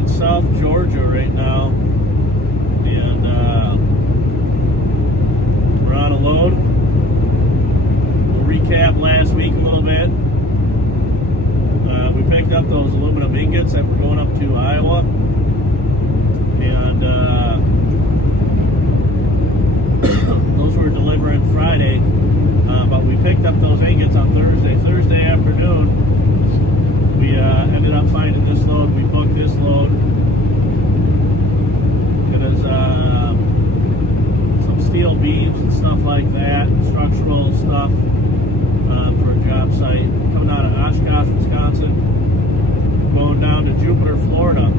in South Georgia right now, and we're on a load. We'll recap last week a little bit. We picked up those aluminum ingots that were going up to Iowa, and those were delivering Friday, but we picked up those ingots on Thursday. Thursday afternoon, we ended up finding this load. We booked this load. It is some steel beams and stuff like that, structural stuff for a job site. Coming out of Oshkosh, Wisconsin, going down to Jupiter, Florida.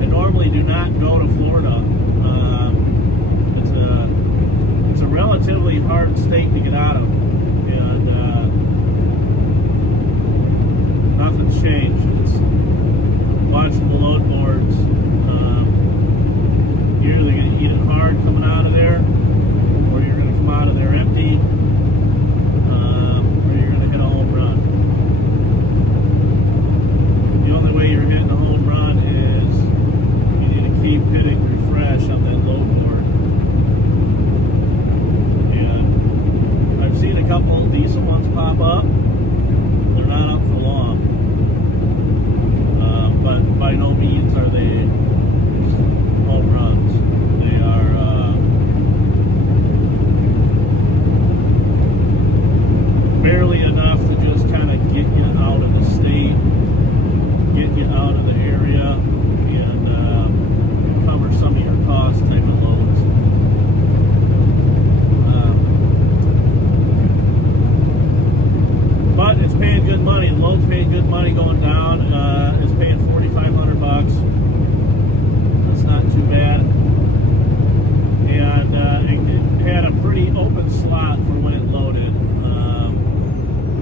I normally do not go to Florida. It's a relatively hard state to get out of, and nothing's changed. It's watching the load boards. You're either going to eat it hard coming out of there, or you're going to come out of there empty, or you're going to hit a home run. The only way you're hitting a home run is you need to keep hitting refresh on that load board. And I've seen a couple decent ones pop up. They're not up for long. But by no means are they home runs. They are barely enough to just kind of get you out of the state, get you out of the area, and cover some of your cost type of loads. But it's paying good money. The load's paying good money going down. It's paying $4,500. That's not too bad. And it had a pretty open slot for when it loaded.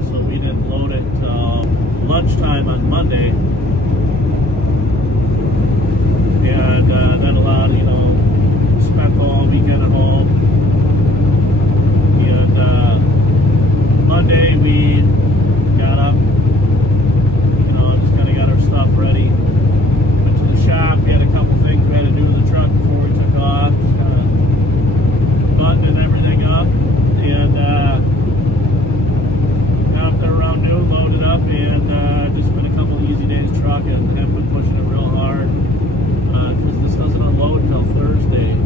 So we didn't load it till lunchtime on Monday. And that allowed, spent the whole weekend at home. And Monday we got up, just kind of got our stuff ready. Went to the shop. We had a couple things we had to do to the truck before we took off. Just kind of buttoning everything up. And got up there around noon, loaded up, and just been a couple of easy days trucking. Haven't been pushing it real hard because this doesn't unload until Thursday.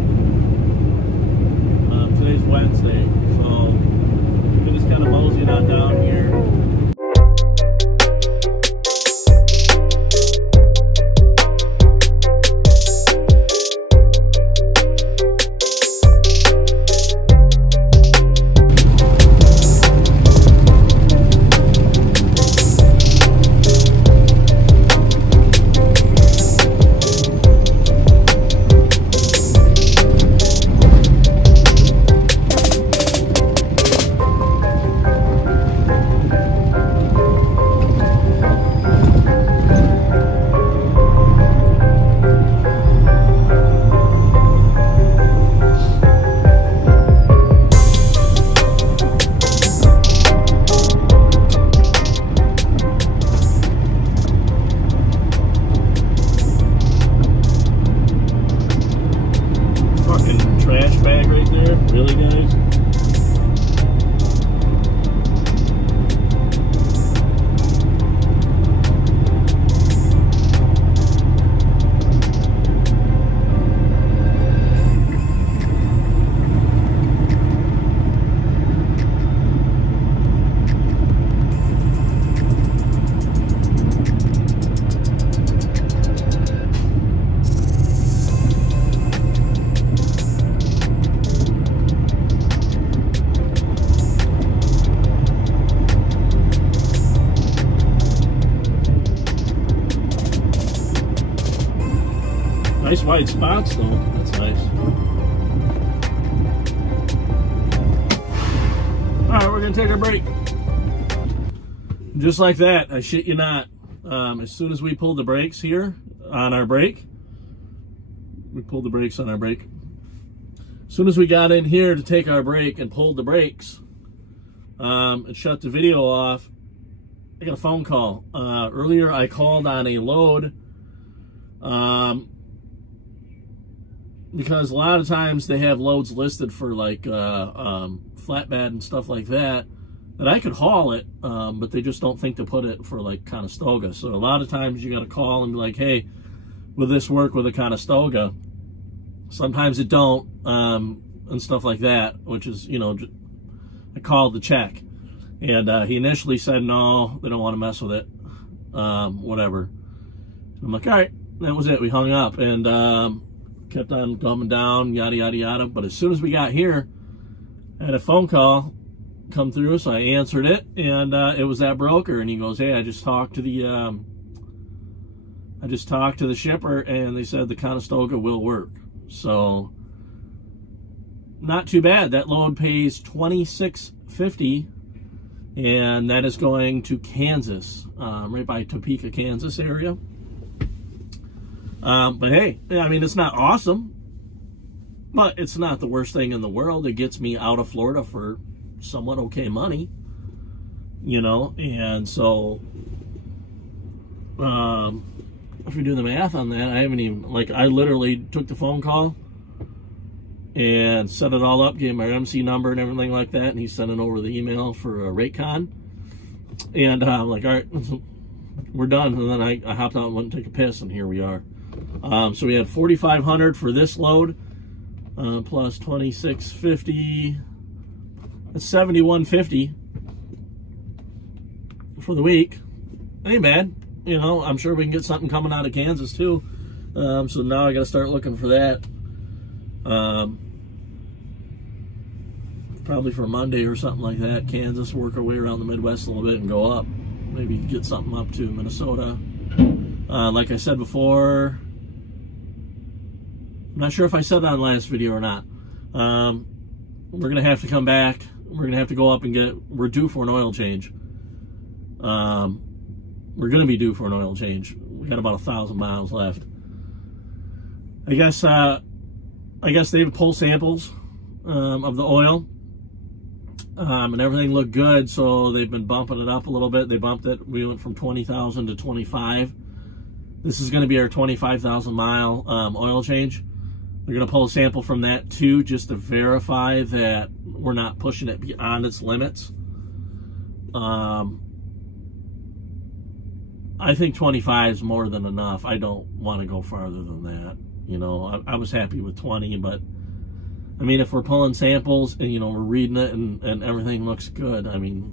Today's Wednesday, so we're just kind of moseying on down here. Nice wide spots though, that's nice. Alright, we're gonna take our break. Just like that, I shit you not. As soon as we pulled the brakes here on our brake, we pulled the brakes on our brake. As soon as we got in here to take our break and pulled the brakes and shut the video off, I got a phone call. Earlier I called on a load Because a lot of times they have loads listed for like flatbed and stuff like that I could haul it, but they just don't think to put it for like Conestoga. So a lot of times you got to call and be like, hey, will this work with a Conestoga? Sometimes it don't, and stuff like that, which is, you know, I called to check. And he initially said, no, they don't want to mess with it, whatever. I'm like, all right, that was it. We hung up and kept on coming down, yada, yada, yada. But as soon as we got here, I had a phone call come through, so I answered it, and it was that broker, and he goes, hey, I just talked to the shipper, and they said the Conestoga will work. So not too bad. That load pays $26.50, and that is going to Kansas, right by Topeka, Kansas area. But hey, I mean, it's not awesome, but it's not the worst thing in the world. It gets me out of Florida for somewhat okay money, you know. And so if we do the math on that, I haven't even, like, I literally took the phone call and set it all up, gave him our MC number and everything like that, and he sent it over the email for a RateCon. And I'm like, all right, we're done. And then I hopped out and went and took a piss, and here we are. So we had $4,500 for this load, plus $26.50. That's $71.50 for the week. Ain't bad. You know, I'm sure we can get something coming out of Kansas too. So now I got to start looking for that. Probably for Monday or something like that. Kansas, work our way around the Midwest a little bit and go up. Maybe get something up to Minnesota. Like I said before, I'm not sure if I said that in the last video or not. We're going to have to come back. We're going to have to go up and we're due for an oil change. We're going to be due for an oil change. We got about 1,000 miles left. I guess they pull samples of the oil, and everything looked good, so they've been bumping it up a little bit. They bumped it. We went from 20,000 to 25. This is going to be our 25,000 mile oil change. They're going to pull a sample from that too, just to verify that we're not pushing it beyond its limits. I think 25 is more than enough. I don't want to go farther than that. You know, I was happy with 20, but I mean, if we're pulling samples and, you know, we're reading it and everything looks good, I mean,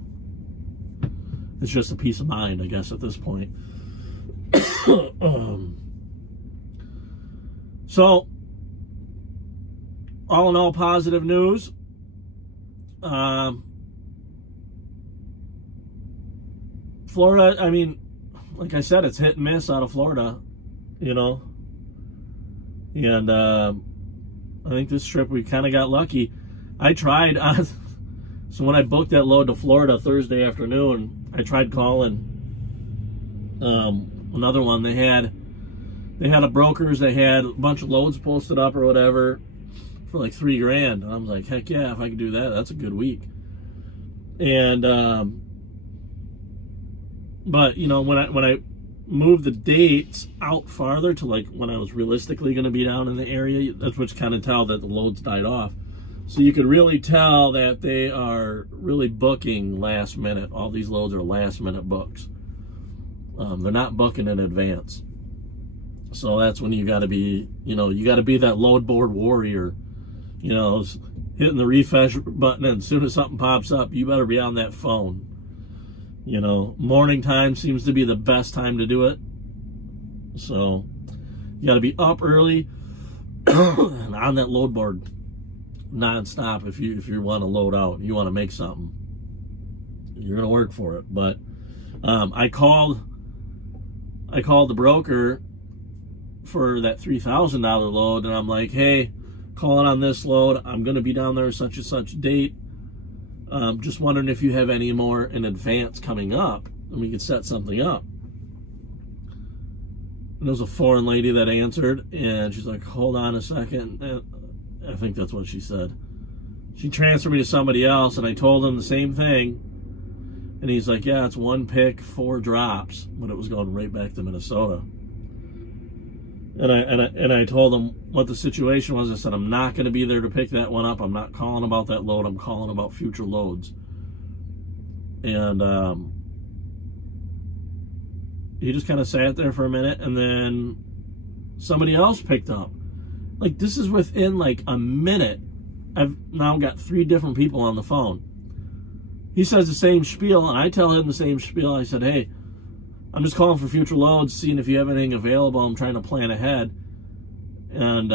it's just a peace of mind, I guess, at this point. So, all in all, positive news. Florida, I mean, like I said, it's hit and miss out of Florida, you know. And I think this trip we kind of got lucky. I tried, so when I booked that load to Florida Thursday afternoon, I tried calling another one. They had a brokers, they had a bunch of loads posted up or whatever for like $3 grand. And I was like, heck yeah, if I could do that, that's a good week. And but you know, when I moved the dates out farther to like when I was realistically going to be down in the area, that's what you kind of tell that the loads died off. So you could really tell that they are really booking last minute. All these loads are last minute books. They're not booking in advance. So that's when you got to be, you know, you got to be that load board warrior, you know, hitting the refresh button, and as soon as something pops up, you better be on that phone. You know, morning time seems to be the best time to do it. So you got to be up early and on that load board nonstop. If you want to load out, you want to make something, you're gonna work for it. But I called the broker for that $3,000 load, and I'm like, hey, calling on this load, I'm gonna be down there such and such date. Just wondering if you have any more in advance coming up, and we could set something up. And there was a foreign lady that answered, and she's like, hold on a second. And I think that's what she said. She transferred me to somebody else, and I told him the same thing. And he's like, yeah, it's 1 pick, 4 drops. But it was going right back to Minnesota. And I told him what the situation was. I said, I'm not going to be there to pick that one up. I'm not calling about that load. I'm calling about future loads. And he just kind of sat there for a minute, and then somebody else picked up. Like, this is within like a minute. I've now got 3 different people on the phone. He says the same spiel, and I tell him the same spiel. I said, hey, I'm just calling for future loads, seeing if you have anything available. I'm trying to plan ahead. And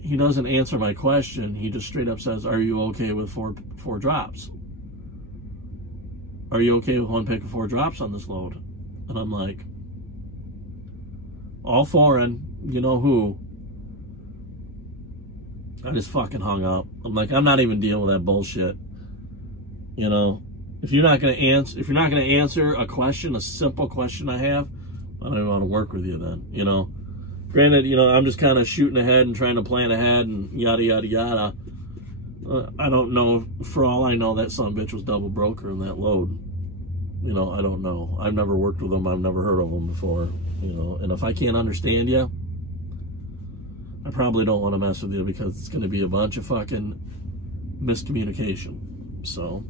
he doesn't answer my question. He just straight up says, are you okay with four drops? Are you okay with 1 pick of 4 drops on this load? And I'm like, all foreign, you know who. I just fucking hung up. I'm like, I'm not even dealing with that bullshit. You know, if you're not gonna answer a question, a simple question I have, I don't even want to work with you then. You know, granted, you know, I'm just kind of shooting ahead and trying to plan ahead and yada yada yada. I don't know. For all I know, that son of a bitch was double broker in that load. You know, I don't know. I've never worked with them. I've never heard of them before. You know, and if I can't understand you, I probably don't want to mess with you, because it's going to be a bunch of fucking miscommunication. So,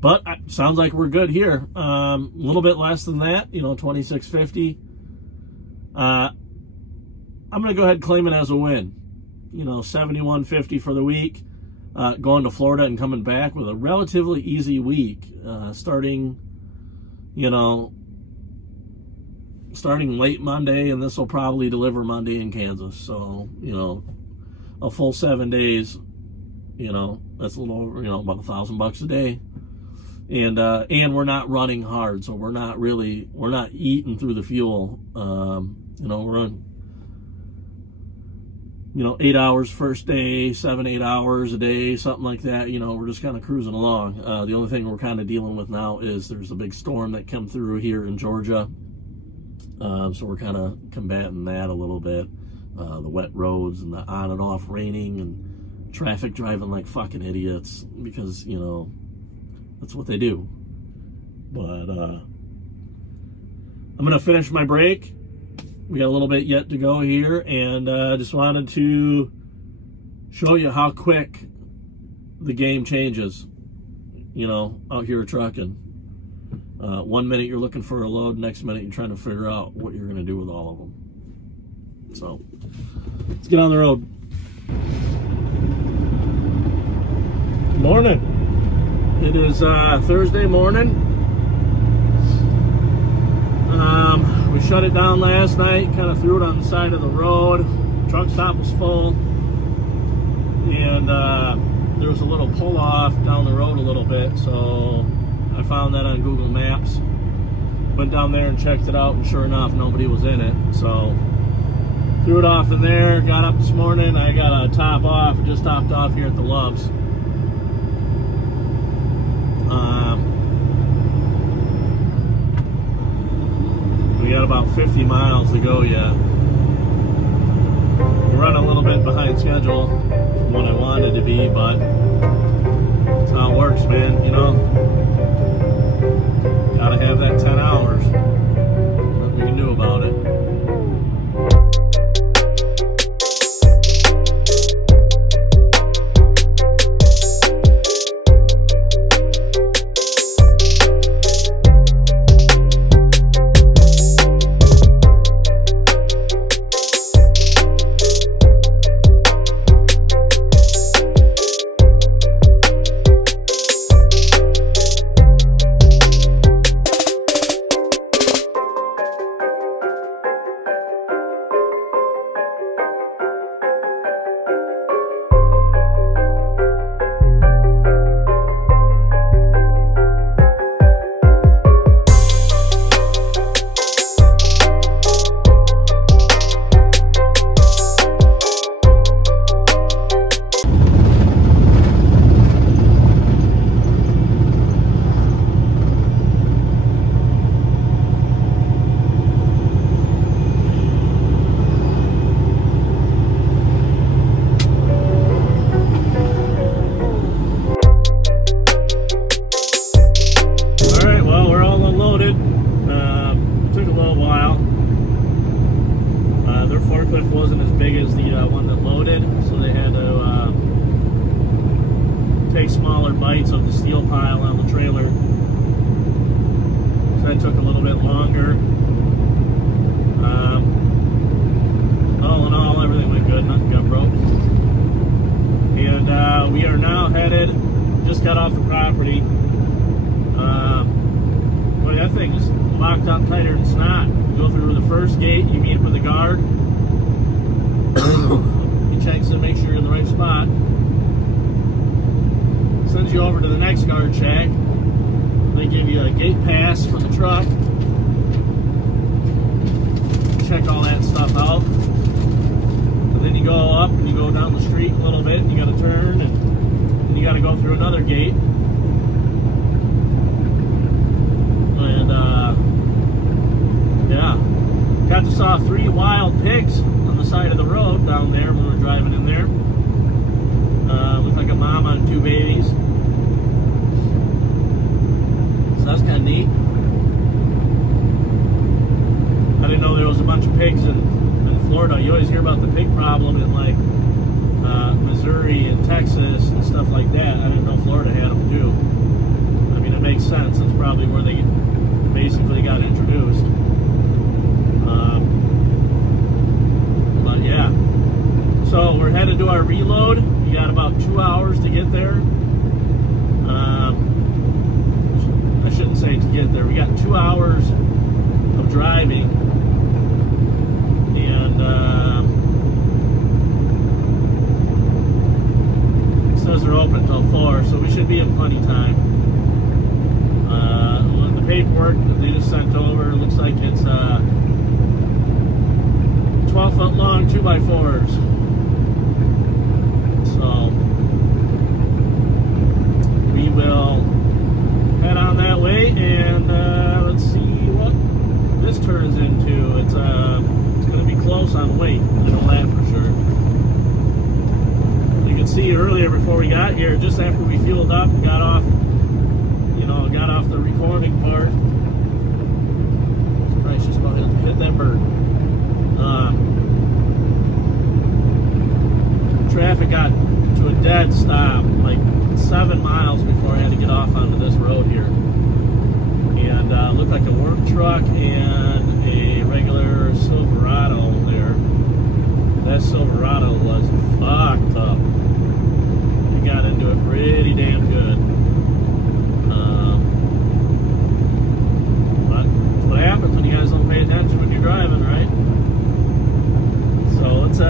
but sounds like we're good here. A little bit less than that, you know, 2650. I'm going to go ahead and claim it as a win. You know, 7150 for the week. Going to Florida and coming back with a relatively easy week. Starting late Monday, and this will probably deliver Monday in Kansas. So, you know, a full 7 days, you know, that's a little over, you know, about $1,000 a day. And we're not running hard, so we're not eating through the fuel. You know, we're on, you know, 8 hours first day, 7-8 hours a day, something like that. You know, we're just kind of cruising along. The only thing we're kind of dealing with now is there's a big storm that came through here in Georgia. So we're kind of combating that a little bit. The wet roads and the on and off raining and traffic driving like fucking idiots, because, you know, that's what they do. But I'm going to finish my break. We got a little bit yet to go here, and just wanted to show you how quick the game changes, you know, out here trucking. 1 minute you're looking for a load, next minute you're trying to figure out what you're going to do with all of them. So, let's get on the road. Good morning. It is Thursday morning. We shut it down last night, kind of threw it on the side of the road. Truck stop was full. And there was a little pull-off down the road a little bit, so I found that on Google Maps. Went down there and checked it out, and sure enough, nobody was in it. So threw it off in there, got up this morning. I got a top off, just topped off here at the Loves. We got about 50 miles to go yet. We're running a little bit behind schedule from what I wanted to be, but that's how it works, man, you know? Gotta have that 10 hours. Nothing we can do about it. forklift wasn't as big as the one that loaded, so they had to take smaller bites of the steel pile on the trailer. So that took a little bit longer. All in all, everything went good. Nothing got broke. And we are now headed, just got off the property. Boy, that thing is locked up tighter than snot. You go through the first gate, you meet with a guard. He checks to make sure you're in the right spot. Sends you over to the next guard check. They give you a gate pass for the truck. Check all that stuff out. And then you go up and you go down the street a little bit and you got to turn and you got to go through another gate. And yeah, got to saw 3 wild pigs on the side of the road down there when we were driving in there. Looked like a mama and 2 babies. So that's kind of neat. I didn't know there was a bunch of pigs in Florida. You always hear about the pig problem in like Missouri and Texas and stuff like that. I didn't know Florida had them too. I mean, it makes sense. That's probably where they basically got introduced. But yeah. So we're headed to our reload. We got about 2 hours to get there. I shouldn't say to get there. We got 2 hours of driving. And it says they're open until 4, so we should be in plenty time. The paperwork that they just sent over looks like it's 12-foot long 2x4s. So we will head on that way, and let's see what this turns into. It's going to be close on weight. I know that for sure. You can see earlier before we got here, just after we fueled up and got off, got off the recording part. Christ, just about hit that bird. Traffic got to a dead stop like 7 miles before I had to get off onto this road here. And looked like a work truck and a regular Silverado there. That Silverado was fucked up. We got into it pretty damn good. But that's what happens when you guys don't pay attention when you're driving, right? So let's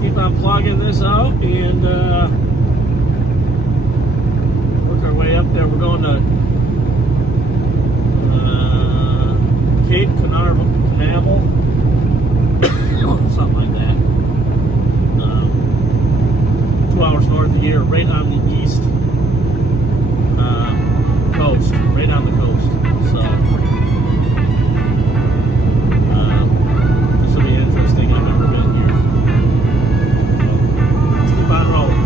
keep on plugging this out and work our way up there. We're going to Cape Canaveral, something like that. 2 hours north of here, right on the east coast, right on the coast. So this will be interesting. I've never been here. So let's keep on rolling.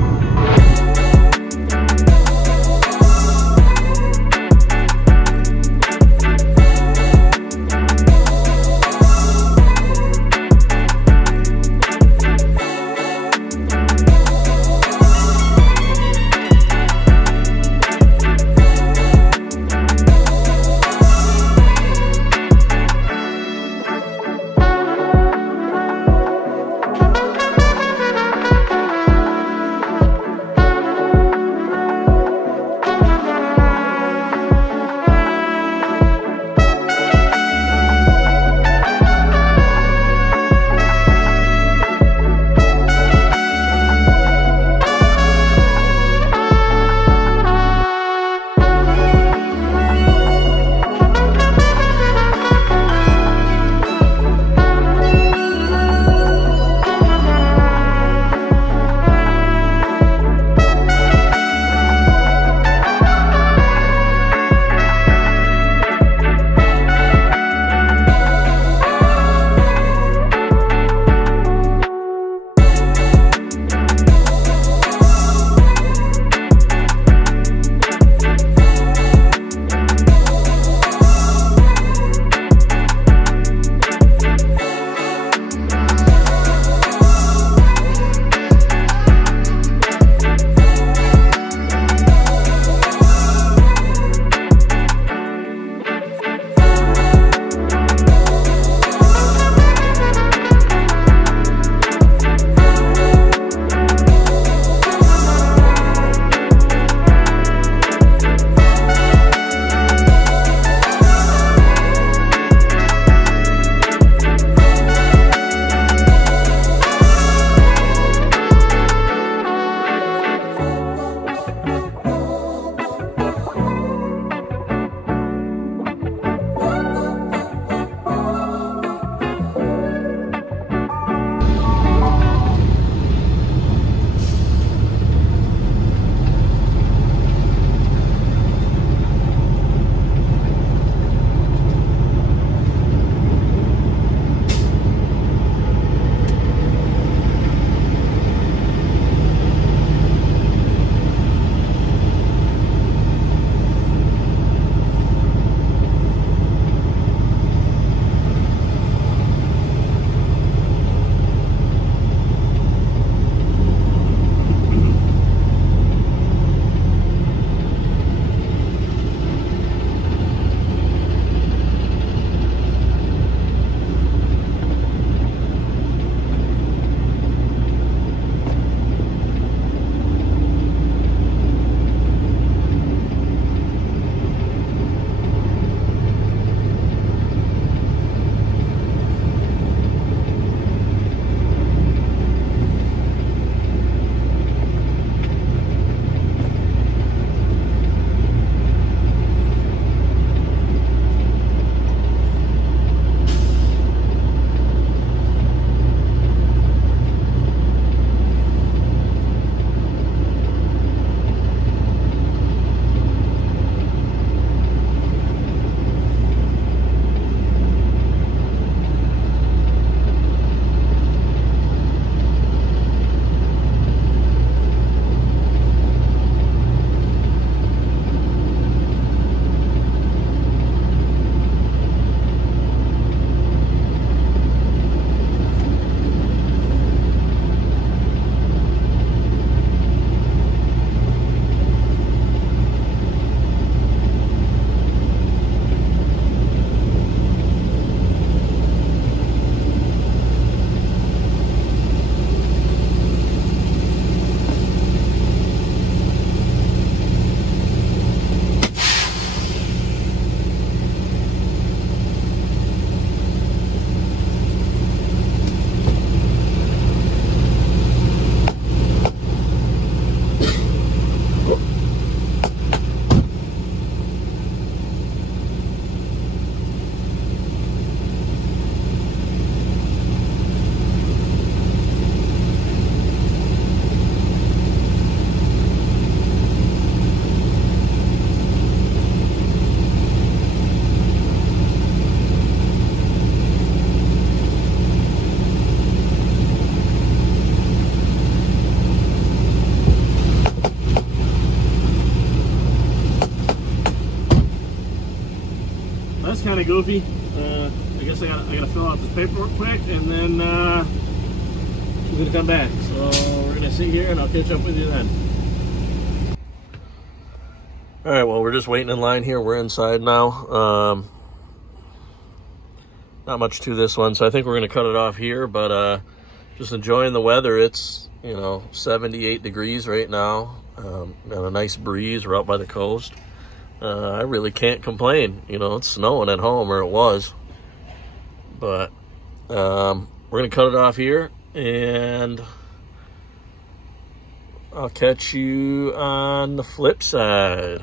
that's kind of goofy. I guess I gotta fill out this paperwork quick, and then we're gonna come back. So we're gonna sit here, and I'll catch up with you then. All right, well, we're just waiting in line here. We're inside now. Not much to this one, so I think we're gonna cut it off here, but just enjoying the weather. It's, you know, 78 degrees right now, and a nice breeze. We're out by the coast. I really can't complain. You know, it's snowing at home, or it was, but we're gonna cut it off here, and I'll catch you on the flip side.